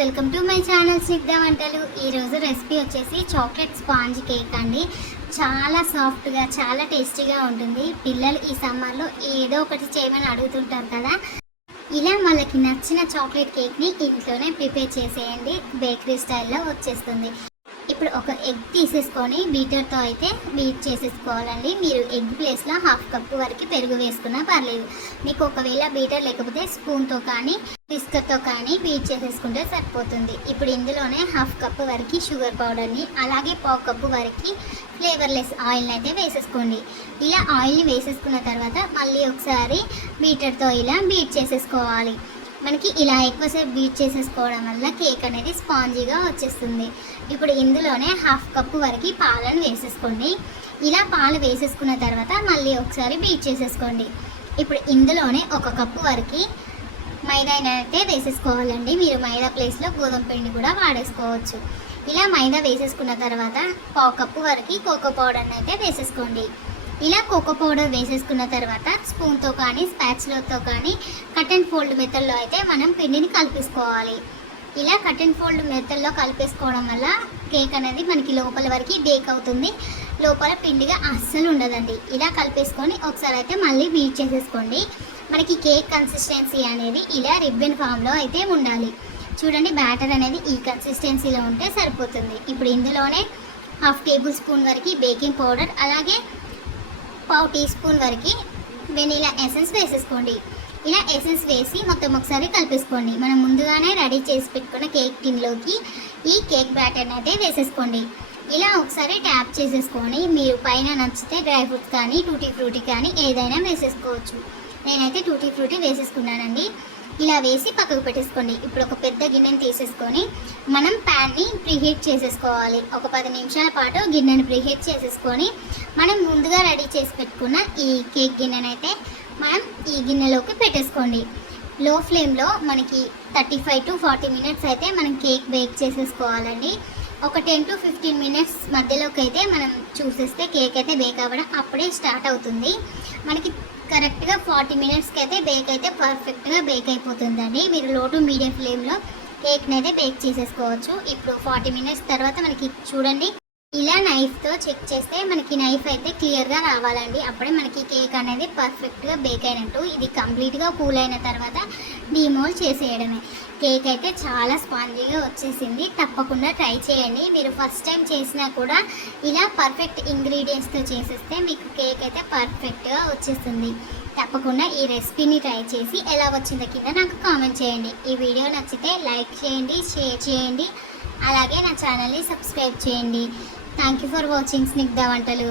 Welcome to my channel Snigdha వంటలు. ఈరోజు recipe వచ్చేసి చాక్లెట్ స్పాంజ్ కేక్ అండి. చాలా సాఫ్ట్గా చాలా టేస్టీగా ఉంటుంది. పిల్లలు ఈ సమ్మర్లో ఏదో ఒకటి చేయమని అడుగుతుంటారు కదా, ఇలా వాళ్ళకి నచ్చిన చాక్లెట్ కేక్ని ఇంట్లోనే ప్రిపేర్ చేసేయండి. బేకరీ స్టైల్లో వచ్చేస్తుంది. ఇప్పుడు ఒక ఎగ్ తీసేసుకొని బీటర్తో అయితే బీట్ చేసేసుకోవాలండి. మీరు ఎగ్ ప్లేస్లో 1/2 కప్పు వరకు పెరుగు వేసుకున్నా పర్లేదు. మీకు ఒకవేళ బీటర్ లేకపోతే స్పూన్తో కానీ బిస్కట్తో కానీ బీట్ చేసేసుకుంటే సరిపోతుంది. ఇప్పుడు ఇందులోనే 1/2 కప్పు వరకు షుగర్ పౌడర్ని, అలాగే 1/4 కప్పు వరకు ఫ్లేవర్లెస్ ఆయిల్ని అయితే వేసేసుకోండి. ఇలా ఆయిల్ని వేసేసుకున్న తర్వాత మళ్ళీ ఒకసారి బీటర్తో ఇలా బీట్ చేసేసుకోవాలి. మనకి ఇలా ఎక్కువసేపు బీట్ చేసేసుకోవడం వల్ల కేక్ అనేది స్పాంజీగా వచ్చేస్తుంది. ఇప్పుడు ఇందులోనే 1/2 కప్పు వరకు పాలను వేసేసుకోండి. ఇలా పాలు వేసేసుకున్న తర్వాత మళ్ళీ ఒకసారి బీట్ చేసేసుకోండి. ఇప్పుడు ఇందులోనే 1 కప్పు వరకు మైదా అయితే వేసేసుకోవాలండి. మీరు మైదా ప్లేస్లో గోధుమ పిండి కూడా వాడేసుకోవచ్చు. ఇలా మైదా వేసేసుకున్న తర్వాత 1/4 కప్పు వరకు కోకో పౌడర్ని అయితే వేసేసుకోండి. ఇలా కోకో పౌడర్ వేసేసుకున్న తర్వాత స్పూన్తో కానీ స్పాచులాతో కానీ కట్ అండ్ ఫోల్డ్ మెథడ్లో అయితే మనం పిండిని కలిపేసుకోవాలి. ఇలా కట్ అండ్ ఫోల్డ్ మెథడ్లో కలిపేసుకోవడం వల్ల కేక్ అనేది మనకి లోపల వరకు బేక్ అవుతుంది. లోపల పిండిగా అస్సలు ఉండదండి. ఇలా కలిపేసుకొని ఒకసారి అయితే మళ్ళీ బీట్ చేసేసుకోండి. మనకి కేక్ కన్సిస్టెన్సీ అనేది ఇలా రిబ్బన్ ఫామ్లో అయితే ఉండాలి. చూడండి, బ్యాటర్ అనేది ఈ కన్సిస్టెన్సీలో ఉంటే సరిపోతుంది. ఇప్పుడు ఇందులోనే 1/2 టేబుల్ స్పూన్ వరకు బేకింగ్ పౌడర్, అలాగే 1/4 టీ స్పూన్ వరకు వెనీలా ఎసెన్స్ వేసేసుకోండి. ఇలా ఎసెన్స్ వేసి మొత్తం ఒకసారి కలిపేసుకోండి. మనం ముందుగానే రెడీ చేసి పెట్టుకున్న కేక్ టిన్లోకి ఈ కేక్ బ్యాటర్ని అయితే వేసేసుకోండి. ఇలా ఒకసారి ట్యాప్ చేసేసుకొని మీరు పైన నచ్చితే డ్రై ఫ్రూట్స్ కానీ టూటీ ఫ్రూటీ కానీ ఏదైనా వేసేసుకోవచ్చు. నేనైతే టూటీ ఫ్రూటీ వేసేసుకున్నానండి. ఇలా వేసి పక్కకు పెట్టేసుకోండి. ఇప్పుడు ఒక పెద్ద గిన్నెని తీసేసుకొని మనం ప్యాన్ని ప్రీహీట్ చేసేసుకోవాలి. ఒక 10 నిమిషాల పాటు గిన్నెని ప్రీహీట్ చేసేసుకొని మనం ముందుగా రెడీ చేసి పెట్టుకున్న ఈ కేక్ గిన్నెనైతే మనం ఈ గిన్నెలోకి పెట్టేసుకోండి. లో ఫ్లేమ్లో మనకి 35 to 40 మినిట్స్ అయితే మనం కేక్ బేక్ చేసేసుకోవాలండి. ఒక 10 to 15 మినిట్స్ మధ్యలోకి అయితే మనం చూసేస్తే కేక్ అయితే బేక్ అవ్వడం అప్పుడే స్టార్ట్ అవుతుంది. మనకి కరెక్ట్గా 40 మినిట్స్కి అయితే బేక్ అయితే పర్ఫెక్ట్గా బేక్ అయిపోతుందండి. మీరు లో టు మీడియం ఫ్లేమ్లో కేక్ని అయితే బేక్ చేసేసుకోవచ్చు. ఇప్పుడు 40 మినిట్స్ తర్వాత మనకి చూడండి, ఇలా నైఫ్తో చెక్ చేస్తే మనకి నైఫ్ అయితే క్లియర్గా రావాలండి. అప్పుడే మనకి కేక్ అనేది పర్ఫెక్ట్గా బేక్ అయినట్టు. ఇది కంప్లీట్గా కూల్ అయిన తర్వాత డీమోల్డ్ చేసేయడమే. కేక్ అయితే చాలా స్పాంజీగా వచ్చేసింది. తప్పకుండా ట్రై చేయండి. మీరు ఫస్ట్ టైం చేసినా కూడా ఇలా పర్ఫెక్ట్ ఇంగ్రీడియంట్స్తో చేసేస్తే మీకు కేక్ అయితే పర్ఫెక్ట్గా వచ్చేస్తుంది. తప్పకుండా ఈ రెసిపీని ట్రై చేసి ఎలా వచ్చిందో కింద నాకు కామెంట్ చేయండి. ఈ వీడియో నచ్చితే లైక్ చేయండి, షేర్ చేయండి, అలాగే నా ఛానల్ని సబ్స్క్రైబ్ చేయండి. Thank you for watching Snigdha వంటలు.